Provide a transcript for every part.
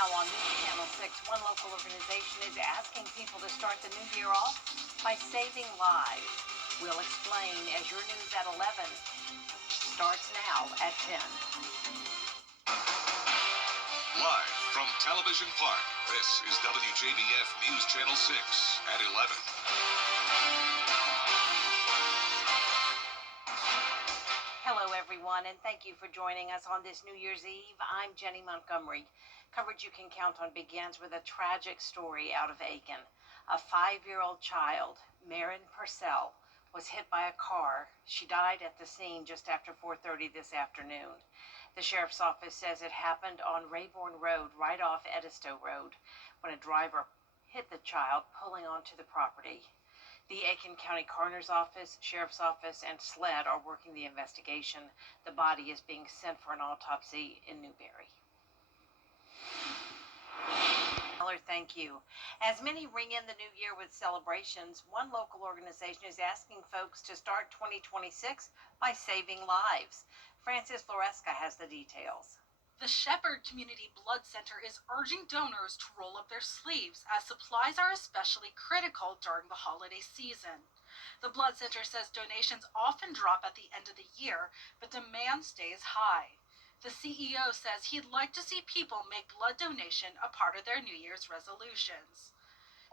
now on News Channel 6, one local organization is asking people to start the new year off by saving lives. We'll explain as your news at 11 starts now at 10. Live from Television Park, this is WJBF News Channel 6 at 11. Hello, everyone, and thank you for joining us on this New Year's Eve. I'm Jenny Montgomery. Coverage you can count on begins with a tragic story out of Aiken. A 5-year-old child, Marin Purcell, was hit by a car. She died at the scene just after 4:30 this afternoon. The sheriff's office says it happened on Rayborn Road, right off Edisto Road, when a driver hit the child pulling onto the property. The Aiken County Coroner's Office, Sheriff's Office, and SLED are working the investigation. The body is being sent for an autopsy in Newberry. Thank you. As many ring in the new year with celebrations, one local organization is asking folks to start 2026 by saving lives. Frances Floresca has the details. The Shepherd Community Blood Center is urging donors to roll up their sleeves as supplies are especially critical during the holiday season. The Blood Center says donations often drop at the end of the year, but demand stays high. The CEO says he'd like to see people make blood donation a part of their New Year's resolutions.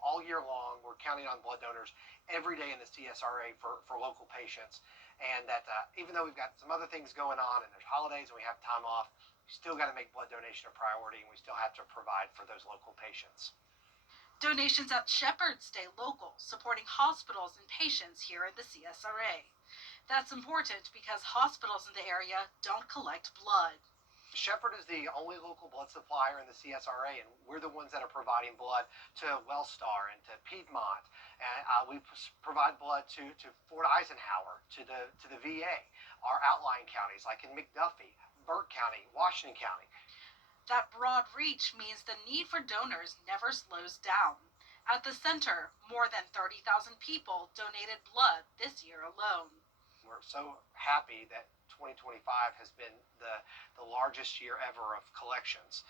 All year long, we're counting on blood donors every day in the CSRA for local patients. And that even though we've got some other things going on and there's holidays and we have time off, we still got to make blood donation a priority, and we still have to provide for those local patients. Donations at Shepherd stay local, supporting hospitals and patients here in the CSRA. That's important because hospitals in the area don't collect blood. Shepherd is the only local blood supplier in the CSRA, and we're the ones that are providing blood to Wellstar and to Piedmont. And we provide blood to Fort Eisenhower, to the VA, our outlying counties like in McDuffie, Burke County, Washington County. That broad reach means the need for donors never slows down. At the center, more than 30,000 people donated blood this year alone. We're so happy that 2025 has been the largest year ever of collections,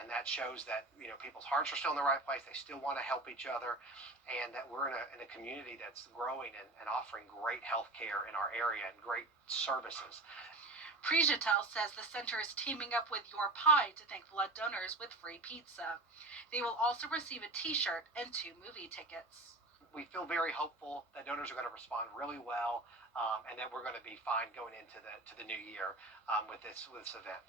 and that shows that people's hearts are still in the right place. They still want to help each other, and that we're in a community that's growing and offering great health care in our area and great services. Prijatel says the center is teaming up with Your Pie to thank blood donors with free pizza. They will also receive a t-shirt and 2 movie tickets. We feel very hopeful that donors are going to respond really well, and that we're going to be fine going into the new year with this event.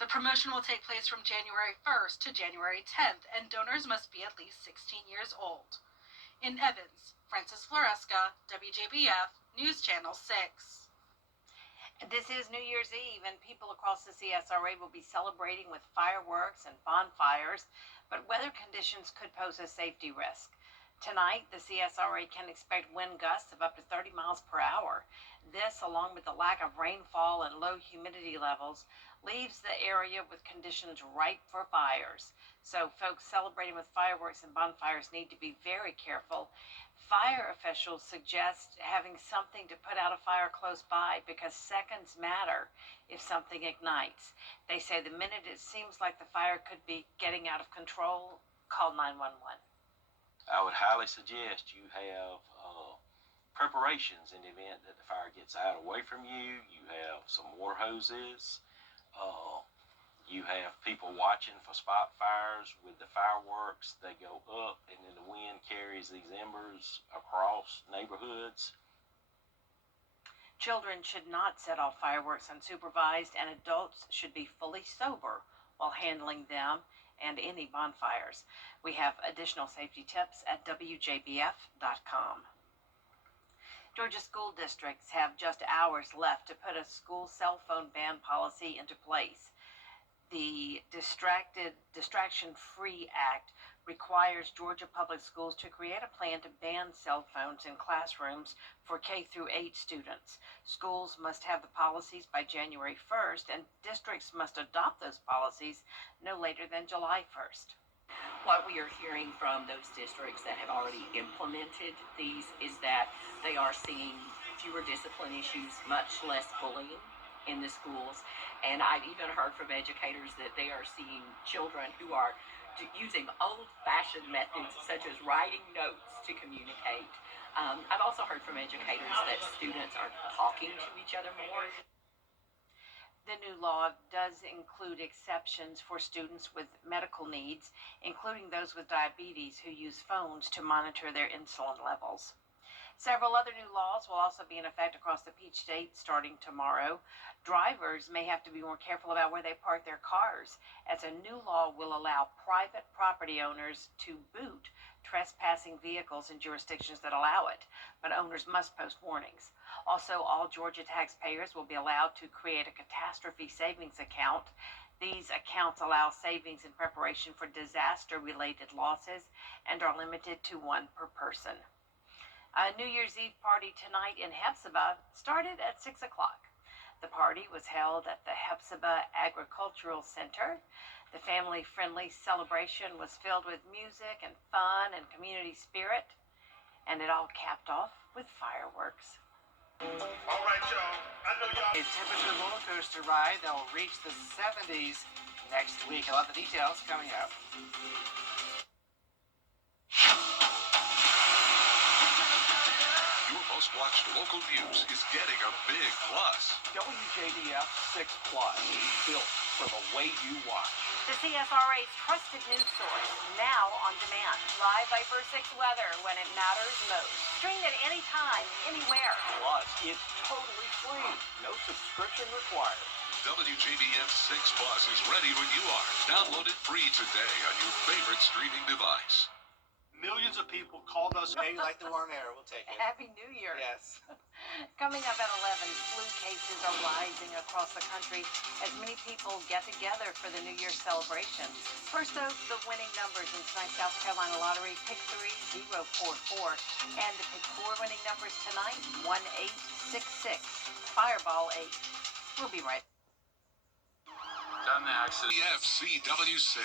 The promotion will take place from January 1st to January 10th, and donors must be at least 16 years old. In Evans, Frances Floresca, WJBF, News Channel 6. This is New Year's Eve, and people across the CSRA will be celebrating with fireworks and bonfires, but weather conditions could pose a safety risk. Tonight, the CSRA can expect wind gusts of up to 30 miles per hour. This, along with the lack of rainfall and low humidity levels, leaves the area with conditions ripe for fires. So folks celebrating with fireworks and bonfires need to be very careful. Fire officials suggest having something to put out a fire close by because seconds matter if something ignites. They say the minute it seems like the fire could be getting out of control, call 911. I would highly suggest you have preparations in the event that the fire gets out away from you. You have some water hoses. You have people watching for spot fires with the fireworks. They go up, and then the wind carries these embers across neighborhoods. Children should not set off fireworks unsupervised, and adults should be fully sober while handling them and any bonfires. We have additional safety tips at WJBF.com. Georgia school districts have just hours left to put a school cell phone ban policy into place. The Distraction-Free Act requires Georgia Public Schools to create a plan to ban cell phones in classrooms for K through 8 students. Schools must have the policies by January 1st, and districts must adopt those policies no later than July 1st. What we are hearing from those districts that have already implemented these is that they are seeing fewer discipline issues, much less bullying, in the schools. And I've even heard from educators that they are seeing children who are using old-fashioned methods such as writing notes to communicate. I've also heard from educators that students are talking to each other more. The new law does include exceptions for students with medical needs, including those with diabetes who use phones to monitor their insulin levels. Several other new laws will also be in effect across the Peach State starting tomorrow. Drivers may have to be more careful about where they park their cars, as a new law will allow private property owners to boot trespassing vehicles in jurisdictions that allow it, but owners must post warnings. Also, all Georgia taxpayers will be allowed to create a catastrophe savings account. These accounts allow savings in preparation for disaster-related losses and are limited to one per person. A New Year's Eve party tonight in Hephzibah started at 6 o'clock. The party was held at the Hephzibah Agricultural Center. The family-friendly celebration was filled with music and fun and community spirit, and it all capped off with fireworks. All right, y'all. I know y'all. A temperature roller coaster ride that will reach the 70s next week. I'll have the details coming up. Your most watched local news is getting a big plus. WJBF 6 Plus, built for the way you watch. The CSRA's trusted news source, now on demand. Live Viper 6 weather when it matters most. Stream it anytime, anywhere. Plus, it's totally free. No subscription required. WJBF 6 Plus is ready when you are. Download it free today on your favorite streaming device. Millions of people called us. Maybe like the warm air, we'll take it. Happy New Year. Yes. Coming up at 11, flu cases are rising across the country as many people get together for the New Year's celebration. First, though, the winning numbers in tonight's South Carolina Lottery: pick 3044, and the pick 4 winning numbers tonight: 1866, Fireball 8. We'll be right. Done the accident. CW6.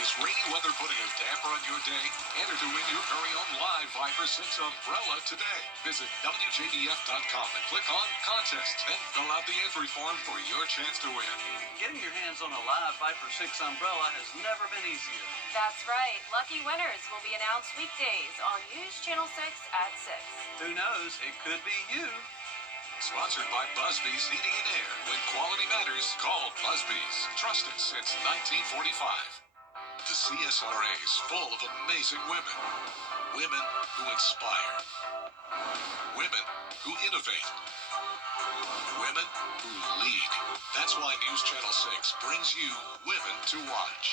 Is rainy weather putting a damper on your day? Enter to win your very own live Viper 6 umbrella today. Visit WJBF.com and click on Contest. Then fill out the entry form for your chance to win. Getting your hands on a live Viper 6 umbrella has never been easier. That's right. Lucky winners will be announced weekdays on News Channel 6 at 6. Who knows? It could be you. Sponsored by Busby's Heating and Air. When quality matters, call Busby's. Trusted since 1945. The CSRA is full of amazing women. Women who inspire. Women who innovate. Women who lead. That's why News Channel 6 brings you Women to Watch.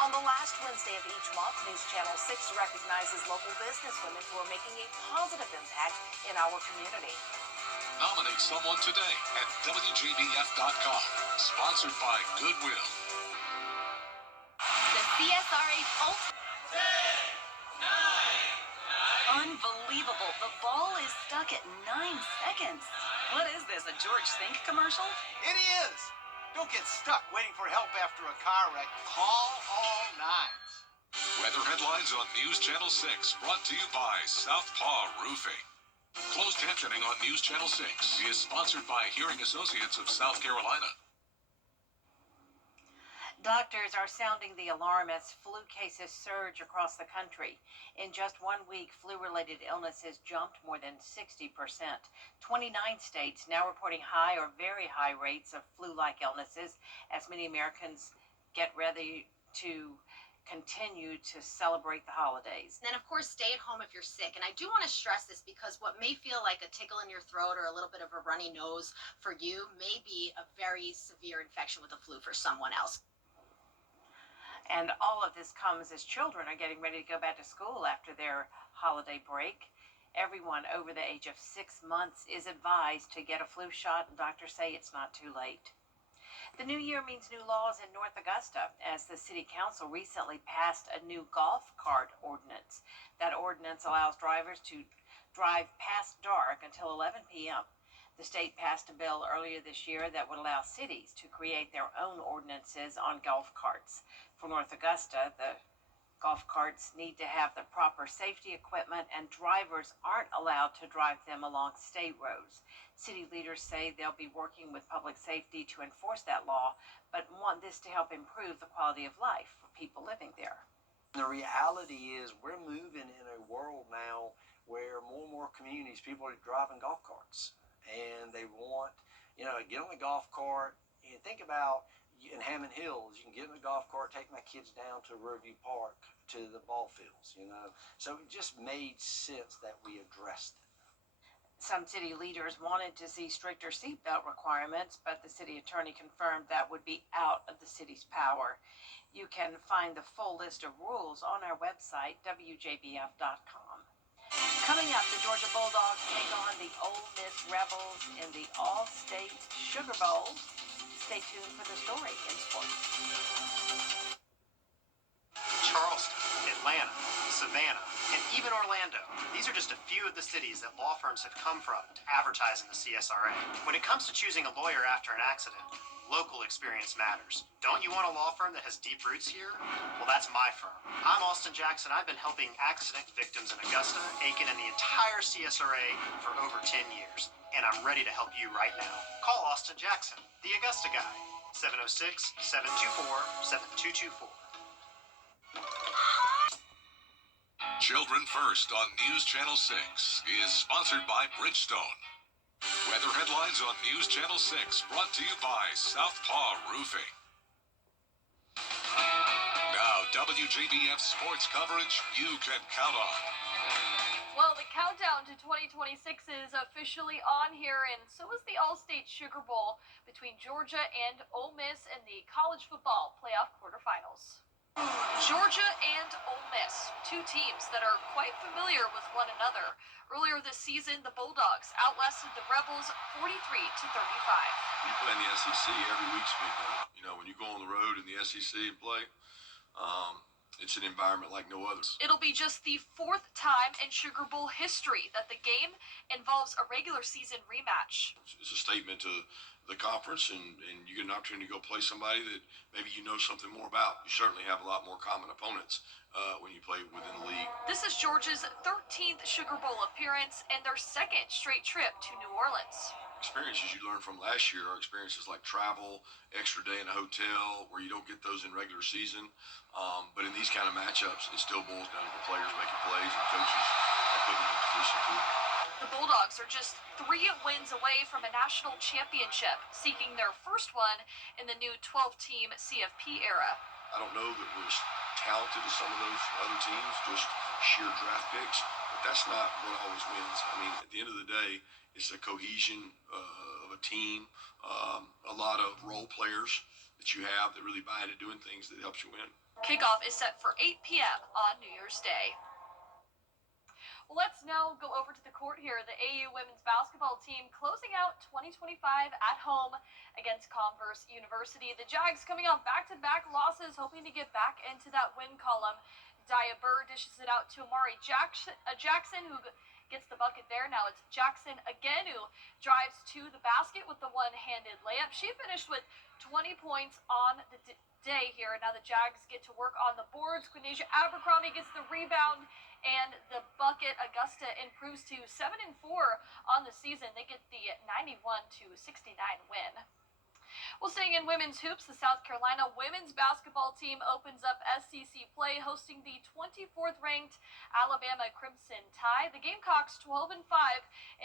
On the last Wednesday of each month, News Channel 6 recognizes local businesswomen who are making a positive impact in our community. Nominate someone today at WJBF.com. Sponsored by Goodwill. The CSRA's ultimate. Unbelievable. The ball is stuck at 9 seconds. What is this, a George Fink commercial? It is! Don't get stuck waiting for help after a car wreck. Call all nines. Weather headlines on News Channel 6, brought to you by Southpaw Roofing. Closed captioning on News Channel 6 is sponsored by Hearing Associates of South Carolina. Doctors are sounding the alarm as flu cases surge across the country. In just 1 week, flu-related illnesses jumped more than 60%. 29 states now reporting high or very high rates of flu-like illnesses as many Americans get ready to continue to celebrate the holidays. And then, of course, stay at home if you're sick. And I do want to stress this because what may feel like a tickle in your throat or a little bit of a runny nose for you may be a very severe infection with the flu for someone else. And all of this comes as children are getting ready to go back to school after their holiday break. Everyone over the age of 6 months is advised to get a flu shot, and doctors say it's not too late. The new year means new laws in North Augusta, as the city council recently passed a new golf cart ordinance. That ordinance allows drivers to drive past dark until 11 p.m. The state passed a bill earlier this year that would allow cities to create their own ordinances on golf carts. For North Augusta, the Golf carts need to have the proper safety equipment, and drivers aren't allowed to drive them along state roads. City leaders say they'll be working with public safety to enforce that law, but want this to help improve the quality of life for people living there. The reality is we're moving in a world now where more and more communities, people are driving golf carts, and they want, get on the golf cart and think about in Hammond Hills, you can get in the golf cart, take my kids down to Riverview Park, to the ball fields, So it just made sense that we addressed it. Some city leaders wanted to see stricter seatbelt requirements, but the city attorney confirmed that would be out of the city's power. You can find the full list of rules on our website, WJBF.com. Coming up, the Georgia Bulldogs take on the Ole Miss Rebels in the All-State Sugar Bowl. Stay tuned for the story in sports. Charleston, Atlanta, Savannah, and even Orlando. These are just a few of the cities that law firms have come from to advertise in the CSRA. When it comes to choosing a lawyer after an accident, local experience matters. Don't you want a law firm that has deep roots here? Well, that's my firm. I'm Austin Jackson. I've been helping accident victims in Augusta, Aiken, and the entire CSRA for over 10 years. And I'm ready to help you right now. Call Austin Jackson, the Augusta guy, 706-724-7224. Children First on News Channel 6 is sponsored by Bridgestone. Weather headlines on News Channel 6 brought to you by Southpaw Roofing. Now, WJBF sports coverage you can count on. Well, the countdown to 2026 is officially on here, and so is the All-State Sugar Bowl between Georgia and Ole Miss in the college football playoff quarterfinals. Georgia and Ole Miss, two teams that are quite familiar with one another. Earlier this season, the Bulldogs outlasted the Rebels 43-35. You play in the SEC every week's big game. When you go on the road in the SEC and play, it's an environment like no others. It'll be just the fourth time in Sugar Bowl history that the game involves a regular season rematch. It's a statement to the conference, and you get an opportunity to go play somebody that maybe you know something more about. You certainly have a lot more common opponents when you play within the league. This is Georgia's 13th Sugar Bowl appearance and their second straight trip to New Orleans. Experiences you learned from last year are experiences like travel, extra day in a hotel, where you don't get those in regular season. But in these kind of matchups, it still boils down to the players making plays and coaches putting them in position to. The Bulldogs are just 3 wins away from a national championship, seeking their first one in the new 12-team CFP era. I don't know that we're as talented as some of those other teams, just sheer draft picks, but that's not what always wins. I mean, at the end of the day, it's a cohesion of a team, a lot of role players that you have that really buy into doing things that helps you win. Kickoff is set for 8 p.m. on New Year's Day. Well, let's now go over to the court here. The AU women's basketball team closing out 2025 at home against Converse University. The Jags coming off back-to-back losses, hoping to get back into that win column. Dia Burr dishes it out to Amari Jackson, who gets the bucket there. Now it's Jackson again who drives to the basket with the one-handed layup. She finished with 20 points on the day here. Now the Jags get to work on the boards. Quinasia Abercrombie gets the rebound and the bucket. Augusta improves to 7-4 on the season. They get the 91-69 win. Well, staying in women's hoops, the South Carolina women's basketball team opens up SEC play, hosting the 24th ranked Alabama Crimson Tide. The Gamecocks 12-5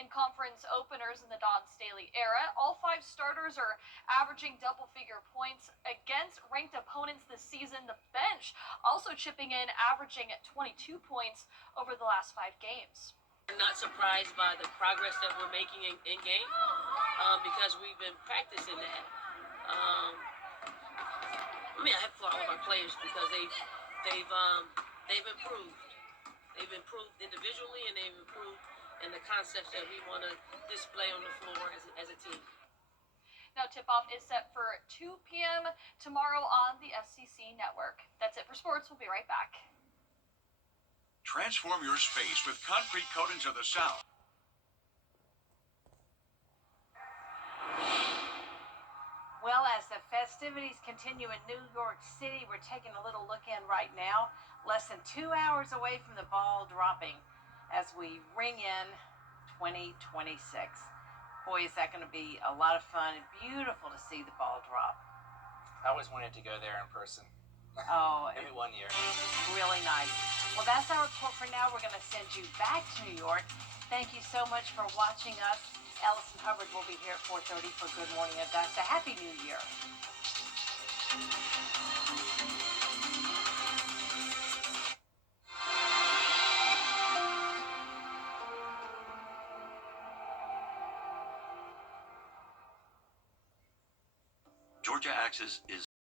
in conference openers in the Dawn Staley era. All 5 starters are averaging double-figure points against ranked opponents this season. The bench also chipping in, averaging 22 points over the last 5 games. I'm not surprised by the progress that we're making in game because we've been practicing that. I have to all of our players because they've improved. They've improved individually and they've improved in the concepts that we want to display on the floor as a team. Now tip-off is set for 2 p.m. tomorrow on the SEC network. That's it for sports. We'll be right back. Transform your space with concrete coatings of the South. Well, as the festivities continue in New York City, we're taking a little look in right now, less than 2 hours away from the ball dropping as we ring in 2026. Boy, is that going to be a lot of fun and beautiful to see the ball drop. I always wanted to go there in person. Oh, Maybe one year. Really nice. Well, that's our report for now. We're going to send you back to New York. Thank you so much for watching us. Ellison Hubbard will be here at 4:30 for Good Morning Augusta. Happy New Year. Georgia Access is